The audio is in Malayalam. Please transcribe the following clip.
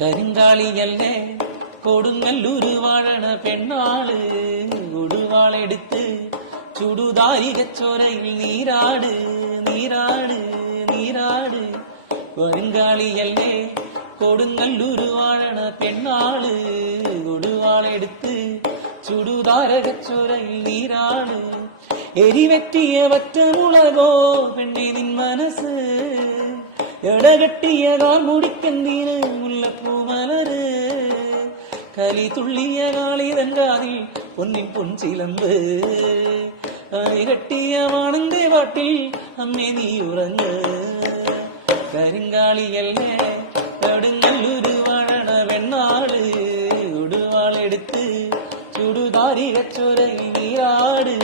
കരിങ്കാളിയല്ലേ കൊടുങ്ങല്ലൂര് വാഴണ പെണ്ണാള് കൊടുവാളെടുത്ത് ചുടുതാരികച്ചോരയിൽ നീരാട് നീരാട് നീരാട്. കരിങ്കാളിയല്ലേ കൊടുങ്ങല്ലൂര് വാഴണ പെണ്ണാള് കൊടുവാളെടുത്ത് ചുടുതാരകച്ചോരയിൽ നീരാട്. എരിവെറ്റിയ വറ്റമുളകോ പെണ്ണെ നിൻ മനസ്സ്, എടകെട്ടിയ കാൽ മുടിക്കെന്തീന് മുല്ലപ്പൂ മലര്, കലി തുള്ളിയ കാളിതൻ കാതിൽ പൊന്നിൻ പൊൻചിലമ്പ്, കെട്ടിയ വാണന്റെ പാട്ടിൽ അമ്മേ നീ ഉറങ്ങ്. കരിങ്കാളിയല്ലേ കൊടുങ്ങല്ലൂര് വാഴണ വെണ്ണാള് കൊടുവാളെടുത്ത് ചുടുതാരികച്ചോരയിൽ നീരാട്.